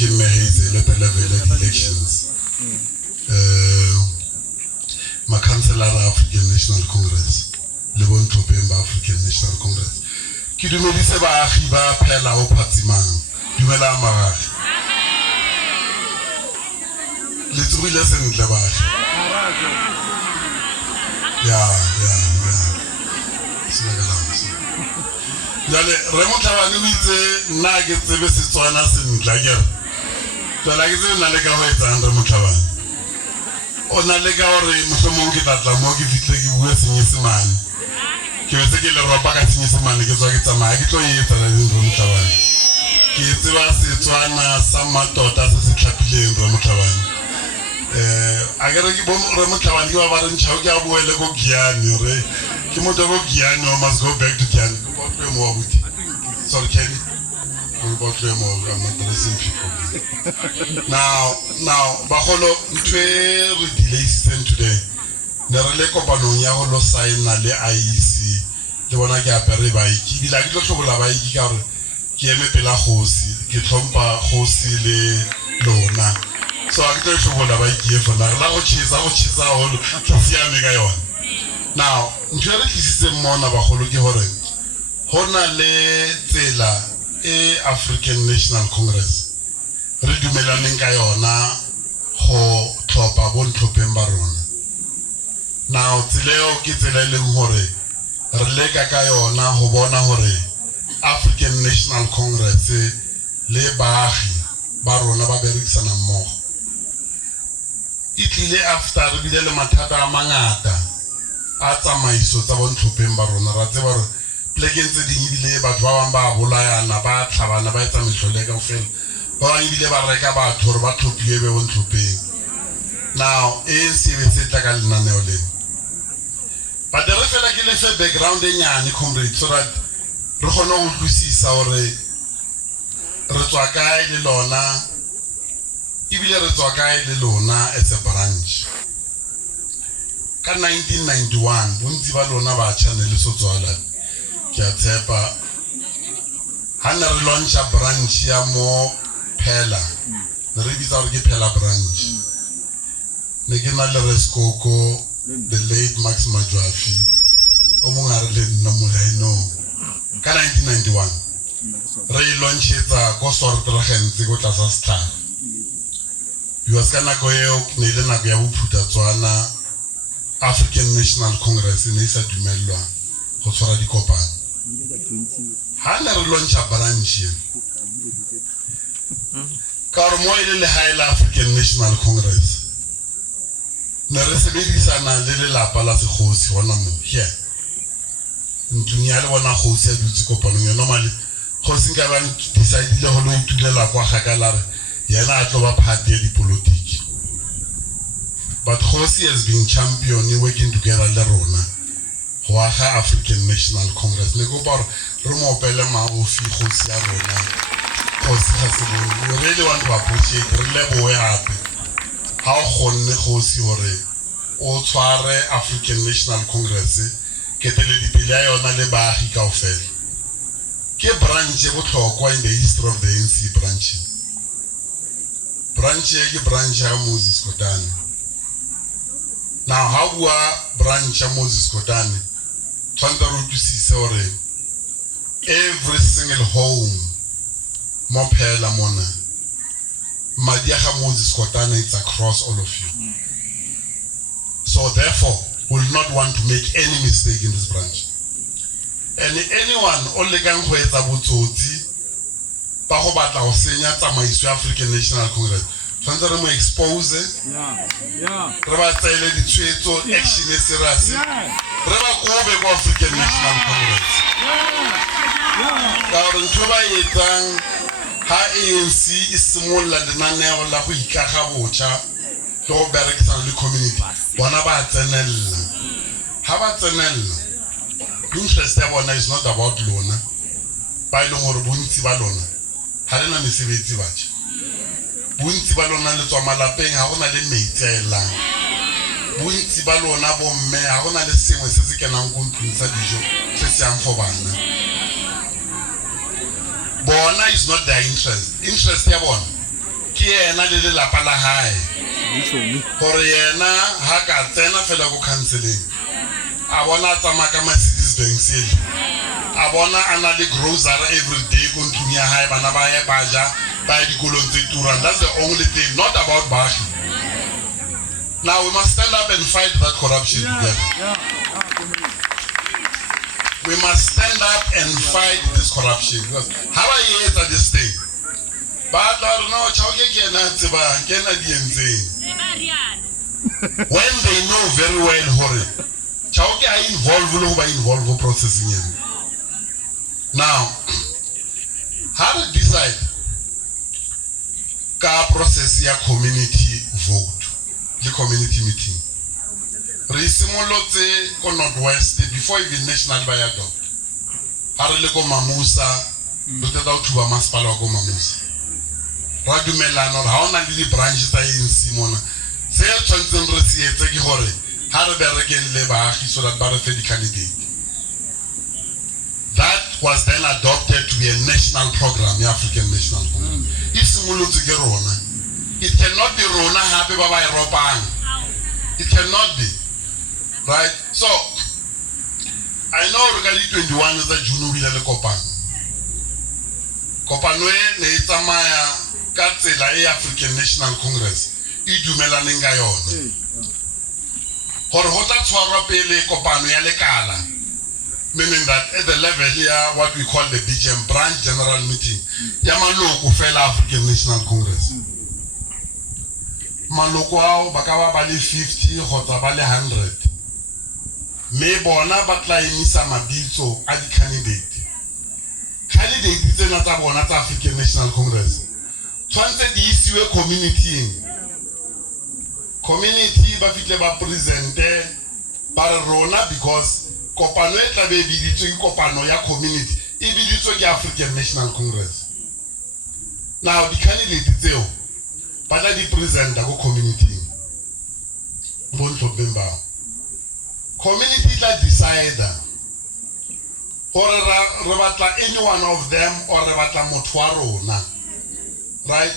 ke mmehetse le pelevele elections makhanselara a African National Congress le bontlhopheng ba African National Congress ke dumedise baagi ba phela o phatsimang dumela magagi le tsogile sentle baagi ya jale re Motlhabane o itse nna ke tsebe Setswana sentle akere tsela ke tsebe nna le ka go etsang re Motlhabane o na le ka gore mohlomong ke tlatla mo ke fitlhe ke bue Senyesemane ke betse ke le ropa ka Senyesemane ke tswa ke tsamaya ke tlo etsa la re Motlhabane ke tseba Setswana sa matota se se tlhapileng re Motlhabane akere ke bo re Motlhabane ke ba re ntšhao ke a boele ko Giyani re ke motho go Giyani o must go back to Giyani go botlwe mo abuti sorry Kenny go botlwe mo I'm addressing people now bagolo ntwe re delay system today ne re le kopanong ya go lo signa le IEC le bona ke apere baiki bila ke tlo hlobola baiki ka gore ke eme pela kgosi ke tlhompa kgosi le lona so a ke tlo hlobola baiki e fona la go tshisa go tsiame ka yona now ntwe re tlisitse mmona bagolo ke gore hona le tsela e African National Congress re dumelaneng ka yona go tlhopha bontlhopheng ba rona now tseleo ke tsela e leng gore re leka ka yona go bona gore African National Congress le baagi ba rona ba berekisana mmogo e tlile after re bile le mathata a mangata a tsamaiso tsa bontlhopheng ba rona ra tseba gore plekeng tse ding ebile batho ba bang ba bolayana ba tlhabana ba etsa metlhole ka ofela ba bang ebile ba reka batho gore ba tlhophiwe be bontlhopheng now se be se tla ka lenaneo leno but re fela ke le fe background e nyane comrade so that re kgone go utlwisisa gore re tswa kae le lona ebile re tswa kae le lona as a branch ka 1991 bontsi ba lona ba channel so tswala ke a tshepa ha ne re launcha branch ya mo Phela ne re bitsa gore ke Phela branch ne ke na le Reskoko the late Max Majwafi o mongwe a re le nna molaino ka 1991 re launchetsa ko Sortregense go tlasa Star US kana go eo ne ile nako ya bophutha tswana African National Congress ne isa dumelwa go tshwara dikopano ha ne re launcha branch ka re mo ile le High African National Congress ne re sebedisana le lelapa la sekgosi gona mo here ntunya le bona kgosi ya dutse kopanong ya normally kgosi nka ba decide le go lo itulela kwa gakala re yena a tlo ba party ya dipolitiki but kgosi has been champion working together le rona go aga African National Congress ne go ba re mo opele maofi kgosi ya rona kgosi ga se we really want to appreciate re leboe hape ha o gonne kgosi hore o tshware African National Congress ke tele dipile ya yona le baagi kaofela ke branch e botlhokwa in the history of the ANC branch e ke branch ya Moses Kotane now how bua branch ya Moses Kotane tshwantse re utlwisise hore every single home mo Phela mona madi ga Moses Kotane it's across all of you so therefore will not want to make any mistake in this branch and anyone o lekang go etsa botsotsi ba go batla go senya tsamaiso ya African National Congress tshwantse re mo expose re ba tsele ditshwetso action e serious re ba kobe go African National Congress ka re ntho ba etsang ha ANC e simolla lenaneo la go ikaga botjha le go berekisana le community bona ba tsenella ha ba tsenella interest ya bona is not about lona ba ile gore bontsi ba lona ha lena mesebetsi batho bontsi ba lona le tswa malapeng ha gona le metsi a elang bontsi ba lona bo mme ha gona le sengwe se se kenang go ntsa dijo se se yang for bana bona is not their interest ya bona ke yena le lelapa la hae gore yena ha ka tsena fela go counseling a bona tsamaya ka Mercedes Benz sele a bona ana le grocery every day go ntlong ya hae bana ba ye ba ja ba ya dikolong tse turang. That's the only thing, not about Baki. Now we must stand up and fight that corruption together. We must stand up and fight this corruption. Because how are you at this thing? But I don't know, when they know very well hore chauke I involve processing him. Now how to decide ka process ya community vote, the community meeting. Risimolotse ko Northwest before even national by adopt. Hare le ko Mamusa, loteta o thuba masepala ko Mamusa. Ra dumelana ha ona le di branches tsa ANC mona. Se ya tshwantseng re se etse ke gore ha re berekeng le baagi so that ba re fe di candidate. That was then adopted to be a national program, the African National Program. It cannot be Rona happy Baba European. It cannot be. Right? So, I know regarding 21 is a Junu Villa Copan. Copanwe, Neitamaya, Katsela, African National Congress, Idu Melaningayon. Horhota Swara Copanwe Lekala. Meaning that at the level here, what we call the BGM branch general meeting, Yamaloko fell African National Congress. Maloko Bakawa Bali 50, Hota Bali 100. Mebona Batla Emisa Mabito are the candidate. Candidate is not a African National Congress. Transit the issue community. Community Bafiteba presented Barona because Kopano etla be biditswe ke kopano ya community e biditswe ke African National Congress. Now the candidate tseo ba tla di present go community bonto bemba community tla decide gore re batla any one of them or re batla motho wa rona, right?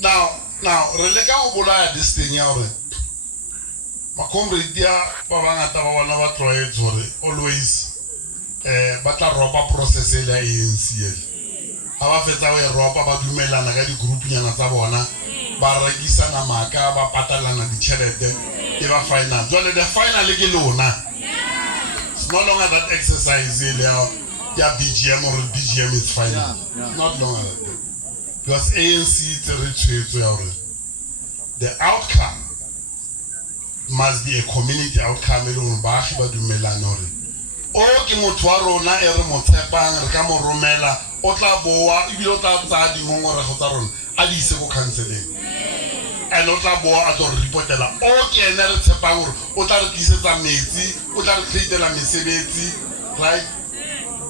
Now re leka go bolaya this thing ya gore makomredi ya ba bangata ba bona ba tloetse gore always batla ropa process ile ya ANC ha ba fetsa go ropa ba dumelana ka di group nyana tsa bona ba rekisana maka ba patalana di chelete e ba final jole the final ke lona. It's no longer that exercise ile ya BGM or BGM is final. Not longer that. Because ANC territory ya gore the outcome must be a community outcome elong baagi ba dumelana hore o ke motho wa rona e re motshepang re ka mo romela o tla boa e bile o tla tsa di ngongorego tsa rona a di ise go counseling and o tla boa a tlo reportela o ke ene re tshepang hore o tla re tlisetsa metsi o tla re createla mesebetsi, right?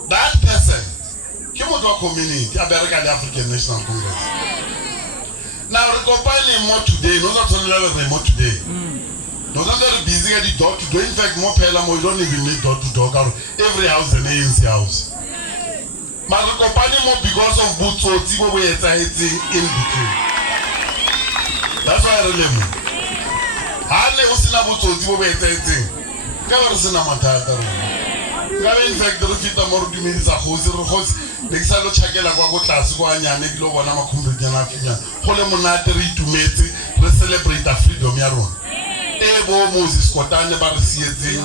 That person ke motho wa community a bereka le African National Congress. Now re kopane mo today no sa tshwanela re mo today. No, not very busy at the door to do. In fact, more people you don't even need door to door. Every house is an ANC house. But the company more because of Butso, Tibo, we are in between. That's why I remember. I never seen a Butso, Tibo, we are never seen a Matata. In fact, the Rufita more to me is a host. Next time, Chakela Wagota, Suanya, Neglo, Wanama Kumbriana, Holemonatary to make to celebrate a freedom. Ebo Moses Kotane Barisieti,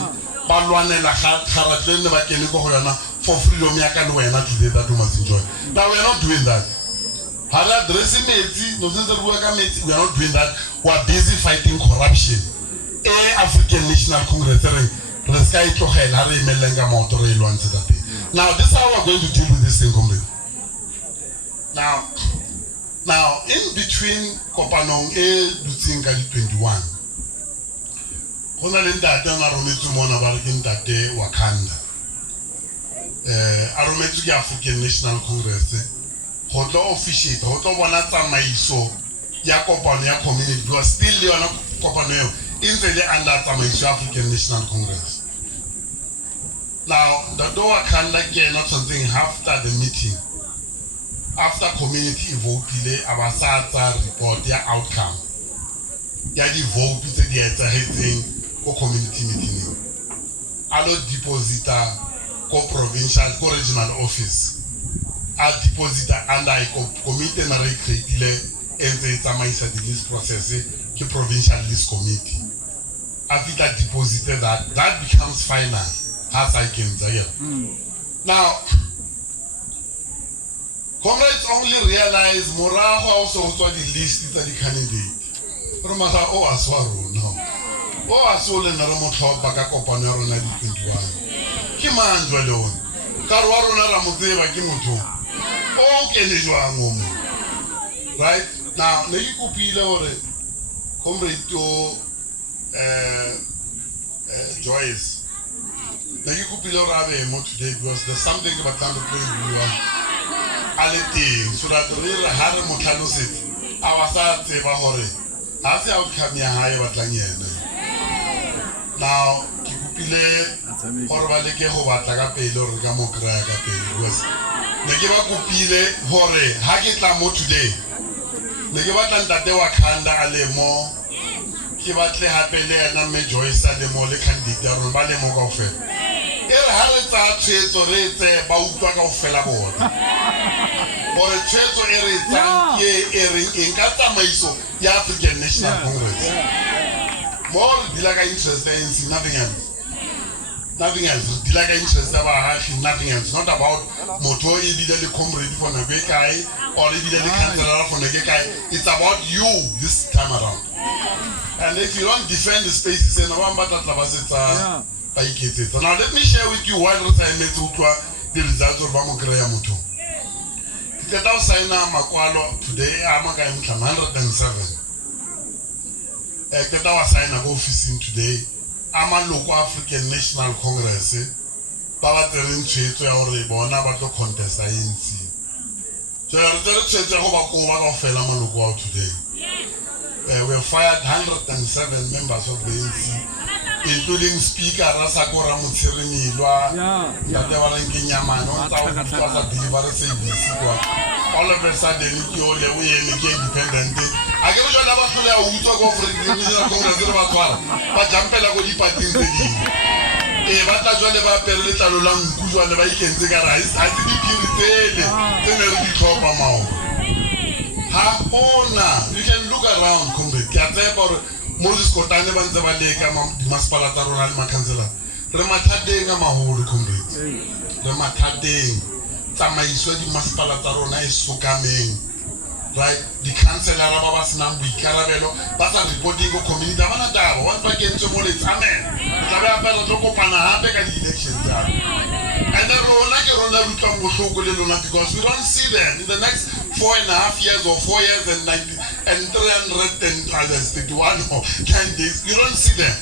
Balwane la Haratlene Bakeniko Hoyana for freedom Yakanwena today that we must enjoy. Now we are not doing that. Hara dressing mate, no sense we are not doing that. We are busy fighting corruption. African National Congress, the sky to hell, Harry Melenga Monterey, now this is how we are going to deal with this thing completely. Now in between Kopanong Lutzinga 21. Ona le ntate na rometsu mona ba re ke ntate Wakanda a rometsu ke African National Congress go tlo officiate go tlo bona tsamaiso ya kopano ya community because still le yona kopano eo e ntse le under tsamaiso ya African National Congress. Now the door Wakanda ke not something after the meeting after community vote abasatsa report ya outcome ya di vote tse di etsagetseng ko community meeting alo deposita ko provincial ko regional office a deposita and I committee na re creatile entse tsamaisa di list process ke provincial list committee after that deposited that becomes final as I can say. Now comrades only realize morago also to the list tsa di candidate romasa o aswaro no o asole na re motlhopha ka kopano ya rona di 21 ke manjwa le ona ka re wa rona ra motseba ke motho o kene jwang o mo right now ne ke kopile hore comrade to Joyce ne ke kopile hore a be mo today because there's something about time to play you alete so that re ha re mo tlhalosetse a wa sa tseba hore ha se outcome ya hae batlang yena now ke kopile hore ba leke go batla ka pele hore ka mo kry ka pele because ne ke ba kopile hore ha ke tla mo today ne ke batla ntate wa Khanda a le mo ke batle hape le yena me Joyce a le mo le candidate ya rona ba le mo kaofela ere ha re tsa tshwetso re tse ba utlwa kaofela bona gore tshwetso e re tsang ke e re nka tsamaiso ya African National Congress more dilaka interest in nothing else dilaka interest about nothing else not about moto e bile le comrade for na be kae or e bile le councillor for na ke kae it's about you this time around and if you don't defend the spaces and one batla ba setsa ba iketsetsa. Now let me share with you why re sa emetse utlwa the results of ba mo kreya motho ke tla signa makwalo today ama ka imhla 107 ke tla signa go office today amaloko African National Congress ba ba tsere ntshwetso ya hore bona ba tlo contest ANC so re tsere ntshwetso go ba ko ba ka fela maloko wa today we have fired 107 members of the ANC including speaker Rasakora Mutsirimilwa that they were in Kenyamano was a delivery service all of a sudden you we independent I get you never to let you talk of the Congress but Jampela go deep at the but I never per little long good one I can take a rice I did then I talk about Hapona you can look around comrade Moses Kotane banza ba leka masipala tsa rona le makhansela re mathateng a maholo comrades re mathateng tsamaiso di masipala tsa rona e sokameng right di councilor ba ba senang boikarabelo ba sa reporting go community bana taba wa ba kentse mo le tsamen tla ba ba re kopana hape ka di elections tsa and the rona ke rona rutwa bohloko le lona because we don't see them in the next 4.5 years or 4 years and 90 and 331 or 10 days you don't see them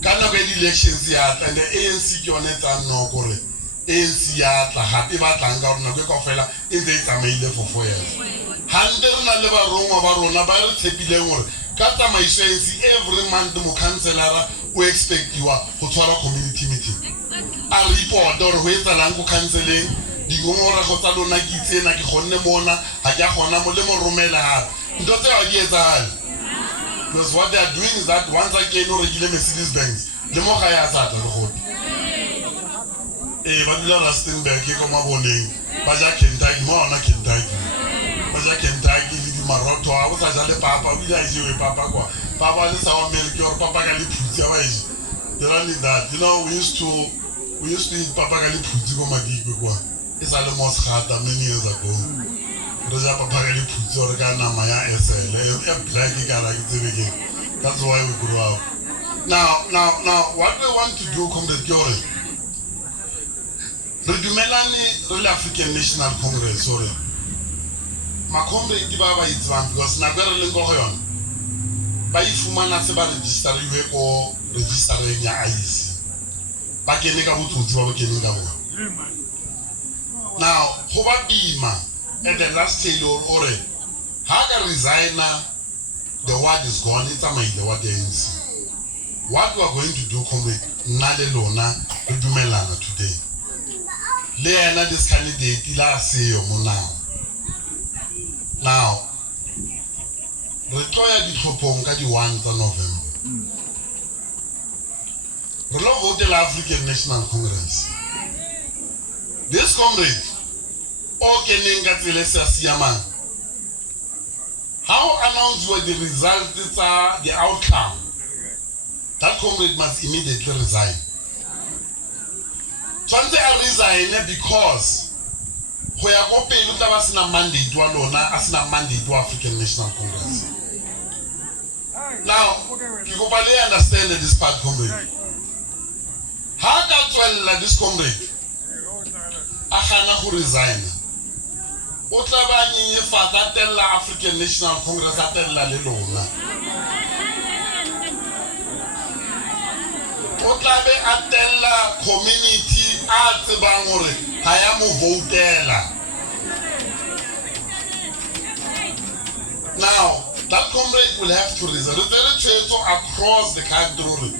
kana ga di elections ya and the ANC ke yone tsa no gore ANC ya tla hape ba tlang ka rona go kaofela e ntse tsamaile for 4 years hande rena le ba rongwa ba rona ba re tshepileng gore ka tsamaiso ANC every month mo councilor o expect you go tshwara community meeting a report or ho etsalang go counseling di gongora go tsa lona ke tsena ke gonne mona ha ke gona mo le mo romela ha ndo tse a di etsang because what they are doing is that once again o rekile Mercedes Benz le mo ga ya sa tla go ba dula Rustenburg ke go maboneng ba ja Kentucky mo ona Kentucky ba ja Kentucky le di maroto a bo sa ja le papa o ile a jiwe papa kwa papa le sa wa milk or papa ka le phutsi wa iji you don't need that you know we used to eat papa ka le phutsi go madikwe kwa it's a lemos khata many years ago re ja papa ka le phutsi or ka nama ya SL e black ka la ke that's why we grew up now what we want to do come the theory re dumelane re le African National Congress sorry ma comrade ba ba itsang because na re le go yona ba ifumana se ba register iwe ko registereng ya IEC ba kene ka botsotsi ba kene ka bona now go ba bima at the last stage or ha ka resigner the word is gone it's a maile what the ANC what we are going to do comrade nna le lona re dumelana today le ena this candidate la seyo mo now Now, re tloya ditlhophong ka di 1 tsa November. Re lo vote la African National Congress. This comrade, o keneng ka tsela se siamang. How announced were the results the outcome? That comrade must immediately resign. Tshwantse a resign because go ya go pele tla ba sena mandate wa lona a sena mandate wa African National Congress. Now, you understand this part, comrade. How can this comrade a gana go resign? O tla ba nyenyefatsa tella African National Congress a tella le lona. O tla be a tella community a tsebang gore ha ya mo votela. Now, that comrade will have to resign. Re across the country.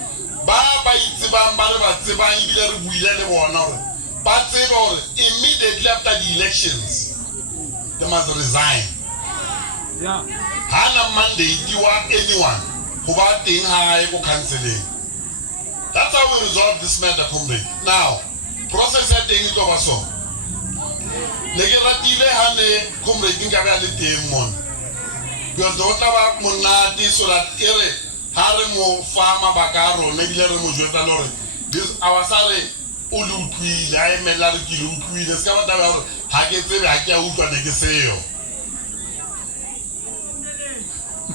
Ba itsebang ba re ba tsebang ibile re buile le bona gore ba tseba gore immediately after the elections they must resign. Yeah. Hana mandate wa anyone who ba teng ha go cancelling. That's how we resolve this matter, comrade. Now, process ya teng to ba so. Le ke ratile ha ne comrade nka ba le teng mon. Because the other monati so that ere haremo farmer bakaro nebile re mo jwetsa lore this our sare o lutwile a emela re ke lutwile ska ba taba gore ha ke tsebe ha ke a utlwa ne ke seyo.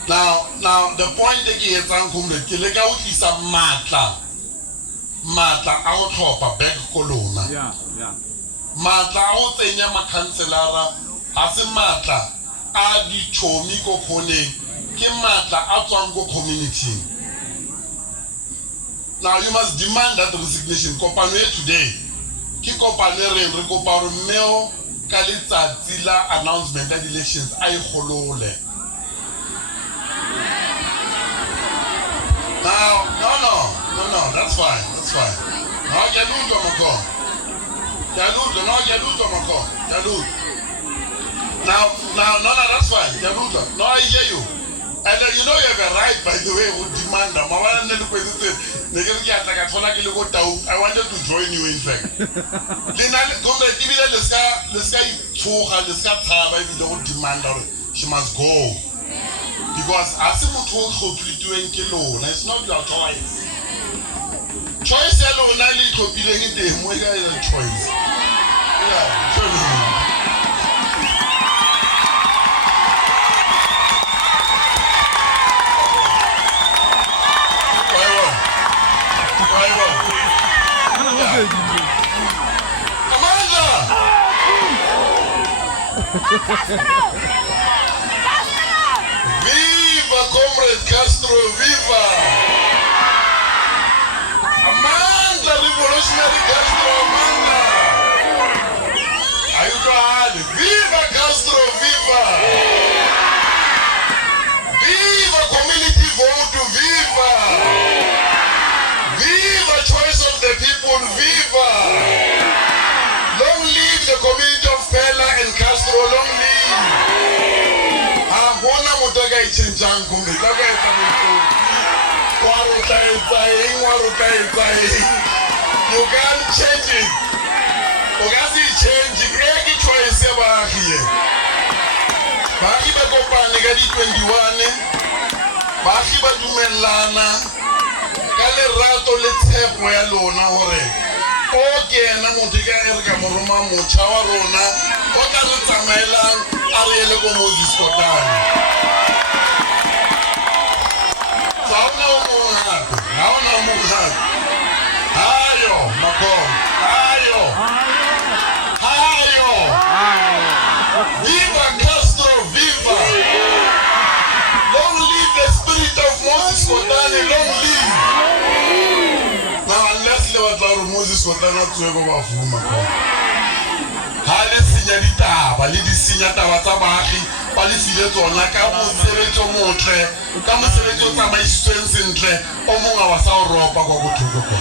Now the point ke etsang comrade ke le ka utlisa matla a go tlhopa back kolona. Yeah. Matla a go tsenya makhanselara ha se matla a di chomi ko khone ke matla a tswang go community. Now you must demand that resignation. Kopano today ki kopane re koparo meo ka letsatsi la announcement of elections a igolole. Now no, that's fine. No get luto mako. No, that's fine. No, I hear you. And you know you have a right, by the way, would demand them. I wanted to join you, in fact. She must go. Because it's not your choice. Choice alone, choice. Yeah, Viva, comrade Castro, viva! Amanda, revolutionary Castro, Amanda! Are you glad? Viva Castro, viva! Viva community vote, viva! Viva choice of the people, viva! Long live the community of Pella and Castro, long live! You can't change it. You can't change it. Every choice ever here. Baki ba kopane ka di 21. Baki ba dumelana ka le rato le tshepo ya lona hore o kena motho ka ere ka moroma motšha wa rona o ka re tsamaelang a re ele ko Moses Kotane. Sauna o mongwe gape, ga ona o mongwe gape. Hayo, Makom, hayo. Viva Castro, viva! Long live the spirit of Moses Kotane, long live! Now unless le batla gore Moses Kotane a tswe go ba fuma ko. Ha le senya ditaba le di senya taba tsa baagi ba le file tsona ka mosebetsi o motle ka mosebetsi o tsamaisitsweng sentle o mongwe wa sa o ropa kwa bothoko kwa.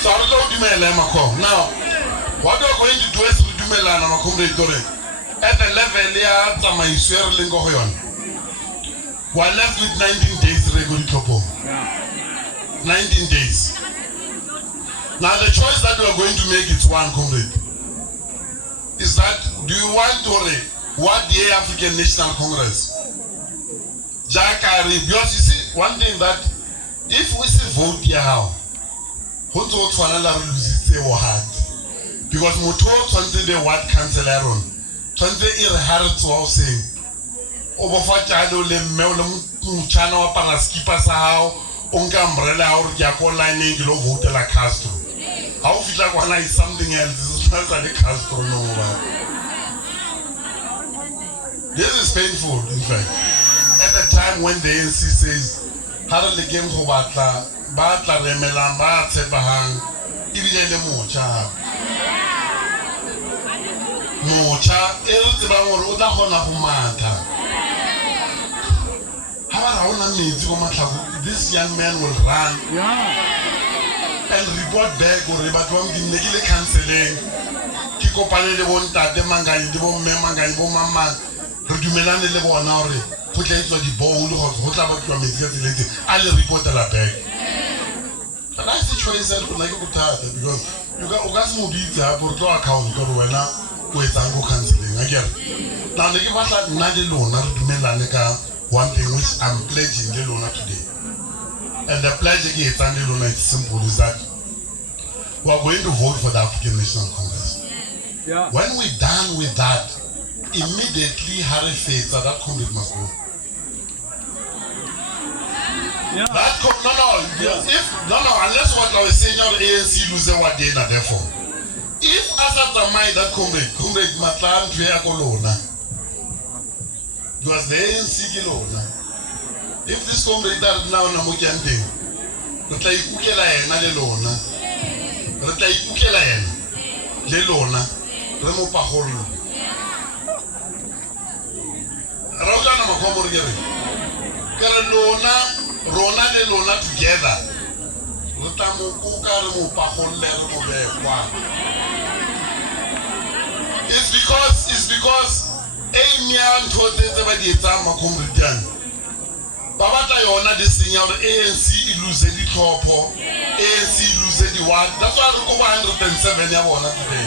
So re lo dumela Makom. Now what we are going to do is dumelana Makom re tore. at the level ya tsamaiso e re leng go yona. We're left with 19 days regular topo. 19 days. Now the choice that we are going to make is one, comrade. Is that, do you want to what the African National Congress? Because you see, one thing that if we say vote here how, what to lose it hard. Because motor twenty the ward councillor on 20 hard to all saying over for chado le channel paraskipa sao unga umbrella or yako lining lo vote la Castro. How feel like one is something else? This is not the Castro no more. This is painful, in fact. At the time when the ANC says, "How the game for Batla, Remelamba, Sebahang, even the Mocha, Elzebamor, Udahona Humata." How about this young man will run and report back or about one negligent cancelling. Kiko Panele won't have the manga, the manga, mama, Rudumelane le Bonore, put it for the bone or whatever you are making. I'll report a bag. But that's the choice that like a because you got some detail for your account, go when I wait and go cancelling again. Now, the give us that Nadilona, Rudumelaneka. One thing which I'm pledging the Luna today. And the pledge again, the Luna is simple, is that we are going to vote for the African National Congress. Yeah. When we're done with that, immediately Harry Faith that Congress must go. Yeah. Unless what I was saying, our ANC lose what they are therefore. If as at the mind that Congress Matlan Triacolona. Because the ANC Kilona. If this comrade that now na mukyanting, retla ikukela yena le lona. Retla ikukela yena le lona. Re mo pagollo. Rauka na makomo re kere. Kere lona, rona le lona together. Retla mo kuka re mo pagolle re mo bekwa. It's because Emian told the Badietama Comradian. Babata Yona, this thing out ANC lose the top, ANC lose the word. That's why I go 107 Yavona today.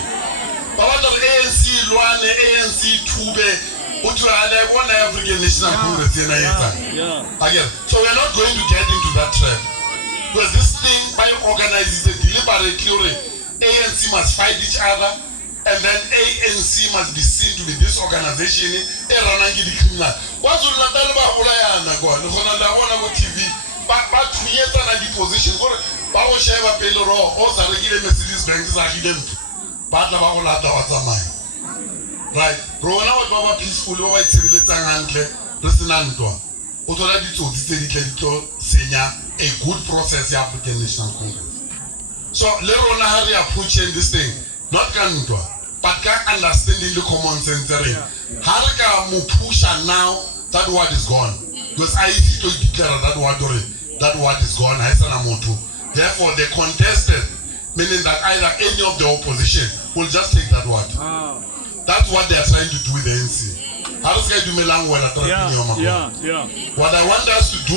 Babata ANC, Luane, ANC, Tube, Utuale, one African National Congress in again. So we're not going to get into that trap. Because this thing, by organizing it deliberately, ANC must fight each other. And then ANC must be seen to be this organization. Criminal. What's on TV? But 2 years on a deposition. Power share a payroll or regular Mercedes banks are hidden. But right. Rona was Baba peaceful over Civilitang Handle, President. Authority to Senya a good process, the African National Congress. So, Lerona Harry approaching this thing. Not Kanutwa, but can understanding the common sense. Haraka Mupusha now, that word is gone. Because I to declare that word is gone. Therefore, they contested, meaning that either any of the opposition will just take that word. That's what they are trying to do with the NC. What I want us to do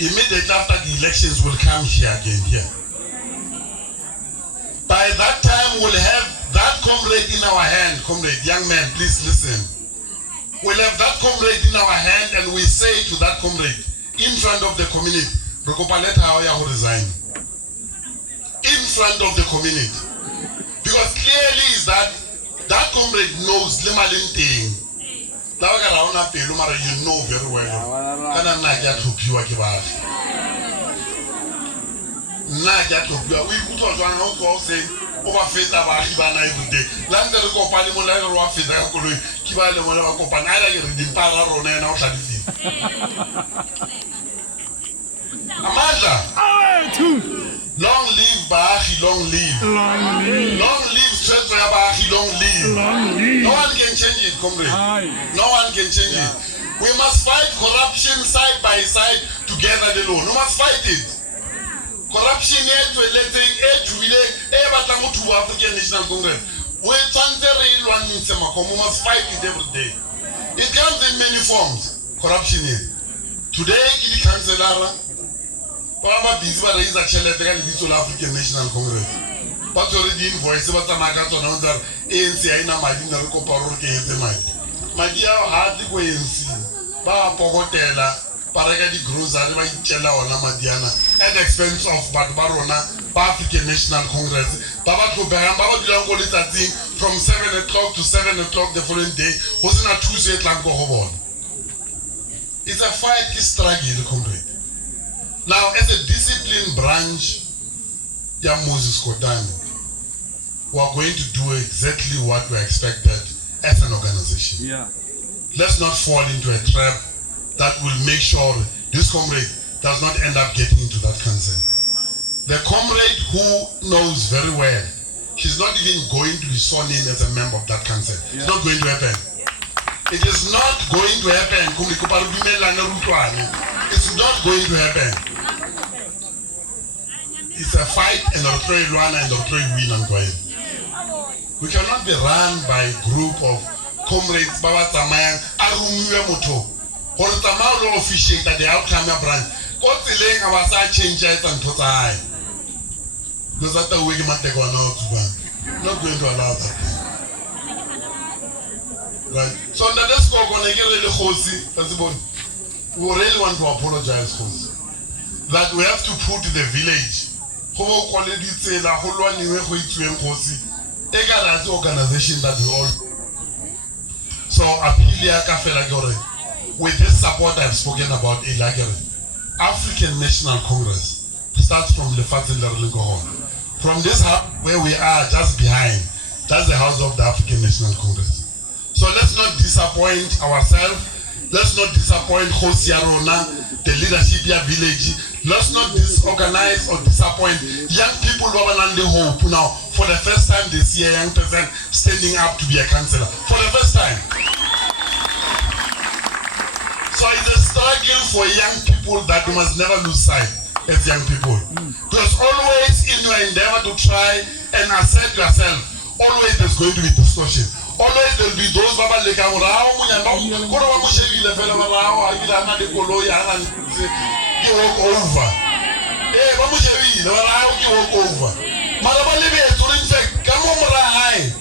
immediately after the elections will come here again here. By that time, we'll have that comrade in our hand. Comrade, young man, please listen. We'll have that comrade in our hand and we say to that comrade in front of the community, Rokopaleta Haoya will resign. In front of the community. Because clearly is that comrade knows Limalin thing. You know very well. We put on one say over faith about Hibana every day. Land the company will never walk with the Kiba the one company. I like the Para on and out of the Amanda. Long live Bahi, long live. Long live straight for Bahi, long live. No one can change it, comrade. No one can change it. We must fight corruption side by side together alone. We must fight it. Corruption to electing to African National Congress. We must fight it every day. It comes in many forms. Corruption here. Today, the councillor, Pama busy by the Chile African National Congress. But already invoice about the Nagato another ANC in a Madina Coparoke is the mind. My dear, hardly go and see. Ba Pogotella, Paragadi Gruza, Chela or Namadiana, at the expense of Barbarona, African National Congress. Baba Kubera, Baba Dilango thing from 7 o'clock to 7 o'clock the following day, was in a Tuesday Lango Hobon. It's a fight, it's struggle, comrade. Now, as a disciplined branch, yeah, Moses Kodani, we are going to do exactly what we expected as an organization. Yeah. Let's not fall into a trap that will make sure this comrade does not end up getting into that council. The comrade who knows very well, she's not even going to be sworn in as a member of that council. Yeah. It's not going to happen. It is not going to happen. It's not going to happen. It's a fight and a try run and a try win and win. We cannot be run by a group of comrades, Baba Tamayan, Arumuya Moto, or Tamaro officiate at the outcome branch. What's the link of our change and put eye? Because that's the way you might take on out to ban. Not going to allow that. Right. So under this scope, when I get really horsey, we really want to apologize for that we have to put the village. How quality say la whole one new way to horsey. Take as organization that we all. So Apilia Kafelagore, with this support I've spoken about Ilagere, African National Congress starts from the Fatil Hall. From this house where we are just behind, that's the house of the African National Congress. So let's not disappoint ourselves. Let's not disappoint Hosiarona, the leadership here village. Let's not disorganize or disappoint young people who are under hope now. For the first time this year, young person standing up to be a councillor. For the first time. So it's a struggle for young people that you must never lose sight as young people. Because always in your endeavor to try and assert yourself, always there's going to be distortion. Always there will be those who are like, you walk over. Hey, what would you walk over?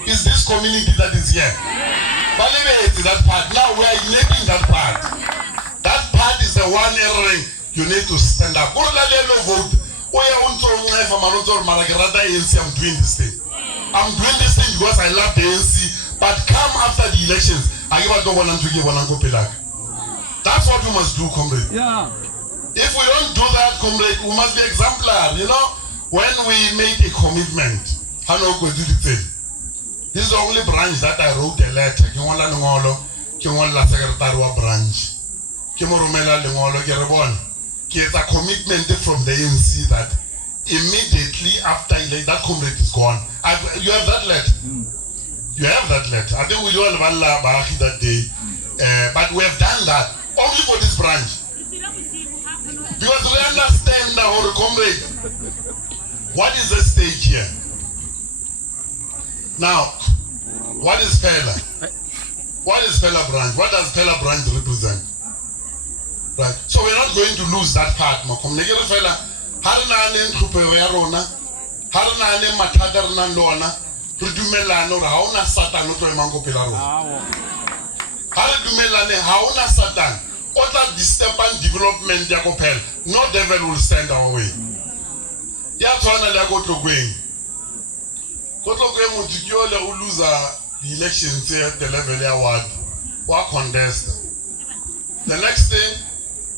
Is this community that is here? That part. Now we are enabling that part. That part is the one area you need to stand up. I'm doing this thing. I'm doing this thing because I love the ANC. But come after the elections, I give a governor to give one and go. That's what we must do, comrade. Yeah. If we don't do that, comrade, we must be exemplar. You know, when we make a commitment, this is the only branch that I wrote a letter. Branch. It's a commitment from the ANC that immediately after that comrade is gone. You have that letter. You have that letter. I think we don't have that day. But we have done that only for this branch. Because we understand our comrade. What is the stage here? Now, what is Pella? What is Pella branch? What does Pella branch represent? Right. So we're not going to lose that part. Other disturbance development no devil will stand our way. Will lose the elections here at the level award or contest. The next thing,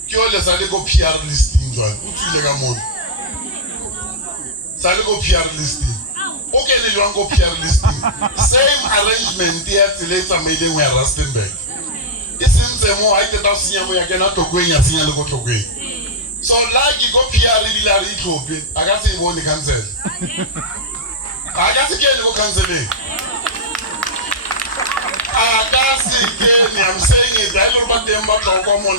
Saligo PR listing. Saligo PR listing. Okay, you want go PR listing. Same arrangement here till later made them wear Rustenburg. It's in the more I get out seeing we are going to go and see a logo to go. So, like you go PR, I got to go to cancel. I got to get no canceling. I'm saying it. I don't want them to come on.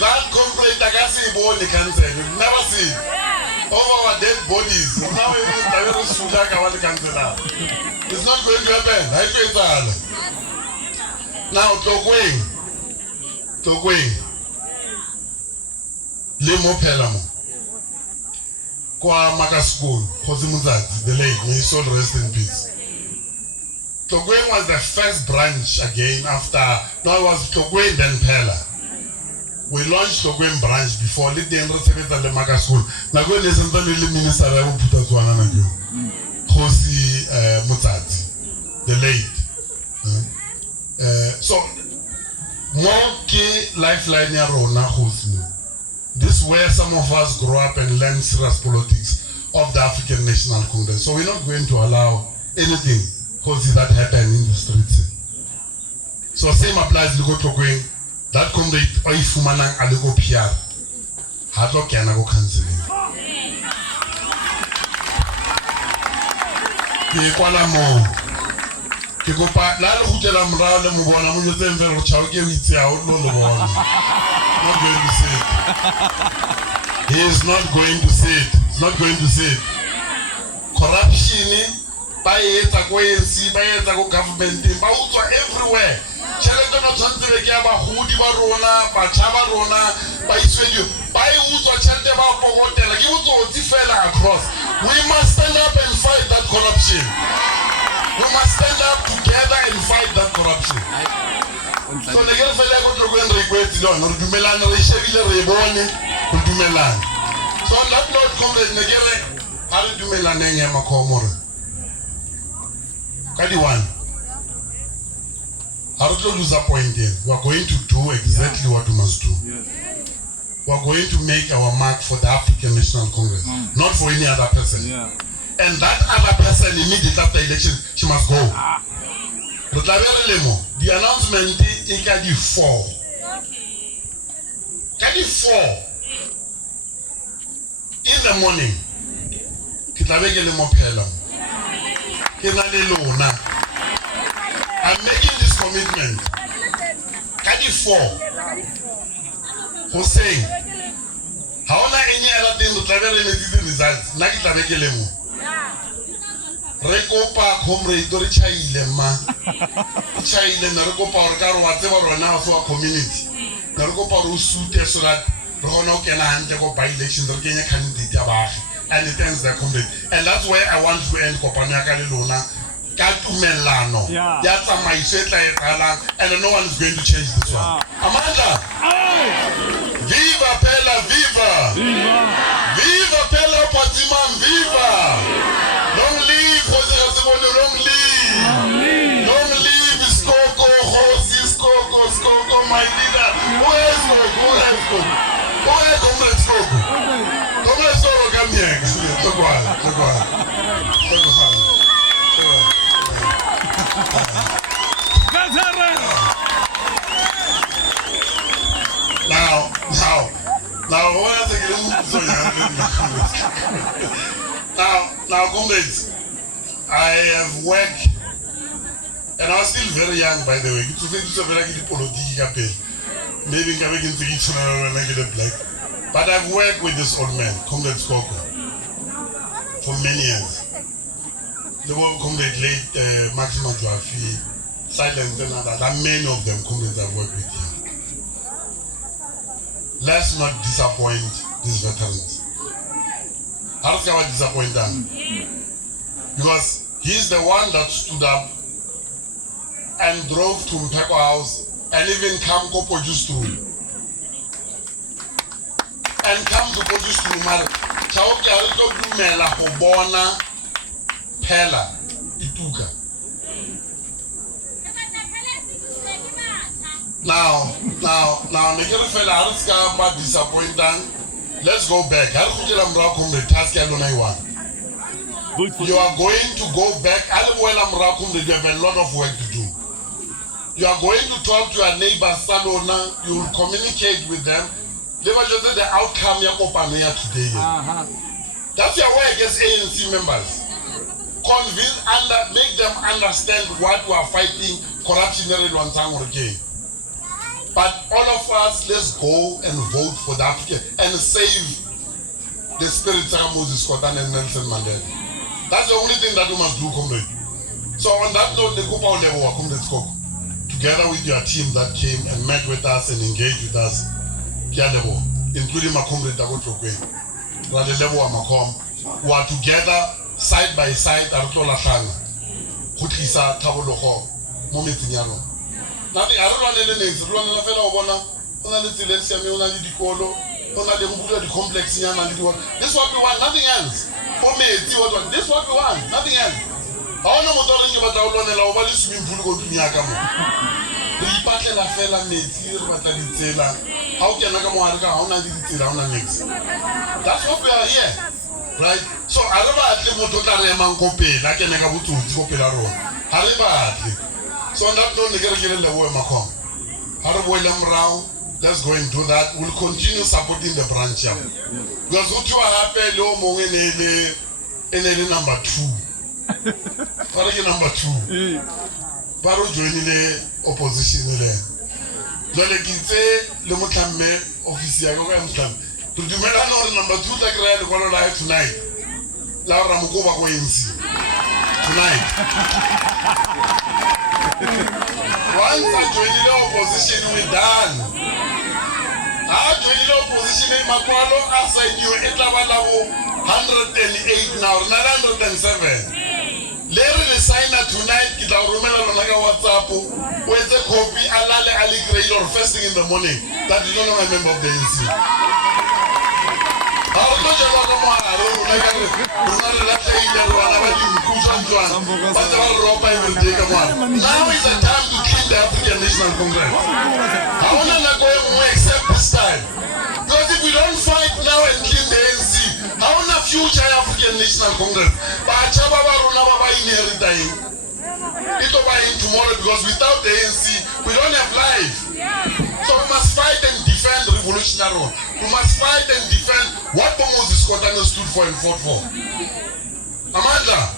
That complaint, I got to see born the cancel. Never see. over our dead bodies. Now it's not going to happen. Now, Togweng, Lemo Pelamo, Kwa Maka School, Hosimuzat, the late, may his soul rest in peace. Togweng was the first branch again after, no, it was Togweng then Pela. We launched Togweng branch before, let the Enroseveta Le Maka School. Now go listen to the minister, I will put us one another. Hosi Muzat, the late. So, more key lifeline rona hosi. This is where some of us grow up and learn serious politics of the African National Congress. So we're not going to allow anything that happen in the streets. So same applies to Togweng. That comrade Oifumanang Alego PR. Hado Kiana go canceling. Kwala mo. Kiko pa lalo hutela mrao le mubona munyote mvero chawke witi ya outlo le mubona. Not going to say it. He is not going to say it. He's not going to say it. Corruption, bayeta go ANC, bayeta go government, bautswa everywhere. Chelete no tshwantse be ke ba hudi ba rona, ba tshaba rona, ba iswedio. Ba utswa chelete ba pokotela. Ke botsotsi fela across. We must stand up and fight that corruption. We must stand up together and fight that corruption. So le ke fela go Togweng re kwetsi lo re dumelana re shebile re bone go dumelana. So on that note, comrade ne ke re ha re dumelaneng ya makhomore. Kadi one. We are going to do exactly what we must do. We are going to make our mark for the African National Congress, not for any other person. And that other person immediately after election, she must go. The announcement is Kadi 4. Kadi 4. In the morning, I'm making this commitment. Kadi 4. Hussein. Haona any other thing to travel in the results. Nakita Bekelemo. Rekopa comrade Dori Chailema. Chaile Narukopa or whatever or now for a community. Narukopa Rusute so that Rono can handle by elections or Kenya candidate and it ends the comrade. And that's where I want to end Kopanyaka Luna. Katumelano. That's my and no one is going to change this one. Amanda! Viva Pela, viva! Viva Pela Patiman, viva! Long live Jose Rasebono, long live! Long live Skoko, Jose Skoko, my leader. Where's Skoko? Where's Skoko? Where's Comrade Skoko? Comrade Skoko, come here. Look on. Now, comrades, I have worked, and I was still very young, by the way. Maybe I'm going to get black, but I've worked with this old man, Comrade Skoko, for many years. The one comrade late Maximum Joafi, Silent and other. There are many of them comrades I've worked with here. Let's not disappoint these veterans. How can I disappoint them? Because he's the one that stood up and drove to Mpeko House and even come to produce to him. And come to produce to him. Chaoki alito dumela hobona Pela Ituka. Now, Negere fella Ariska but disappointing. Let's go back. You are going to go back. You have a lot of work to do. You are going to talk to your neighbor Salona. You will communicate with them. They will just say the outcome today. That's your way against ANC members. Convince and make them understand what we are fighting corruption again. But all of us, let's go and vote for the African and save the spirits of Moses Kotane and Nelson Mandela. That's the only thing that you must do, comrade. So on that note, the Kupa level, comrade Skok, together with your team that came and met with us and engaged with us, level, including my comrade Dagoto Kwe, the level of Makom, who are together side by side at Tola Shana, Hutkisa, Taboloko, Momitiano. Nothing, I don't know the names, run a fellow Bona, Ona the Silencia, Ona the Colo, Ona the complex, this is what we want, nothing else. For me, this is what we want, nothing else. I don't know what I'm talking about. Over this swimming pool, go to Niagamo. The partner la fella metir, but I did say that. How can I come on? How can I mix? That's what we are here, right? So I don't know at the motor man compare, like a negabutu, Copela road. Haribati. So on that note, the girl in the way Macom. Haraboylam round. Let's go and do that. We'll continue supporting the branch. Because what you are happy, low mo in number 2. Paragi number 2. Paro joining the opposition there. Jole kite le mutame officier go emtam. To do mela no number 2 like real go live tonight. Laura Mukoba go MC. Tonight. Once I join the opposition we done. I join the opposition in Makwalo as I knew Etlawalawo 108 now, 907. Later the signer tonight, kita rumela lonaga WhatsApp, with a copy alale ali grade or first thing in the morning that you don't know a member of the NC. How do you know now is the time to clean the African National Congress. I want to go and accept this time. Because if we don't fight now and clean the NC, how in the future African National Congress? But it will buy in tomorrow because without the ANC, we don't have life. So we must fight and defend the revolutionary role. We must fight and defend what Moses Kotane stood for and fought for. Amanda,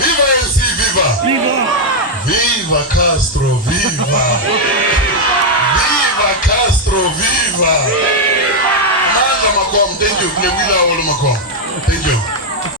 viva ANC, viva! Viva Castro, viva! Viva Castro, viva! Amanda Makom, thank you. Play with our Makom.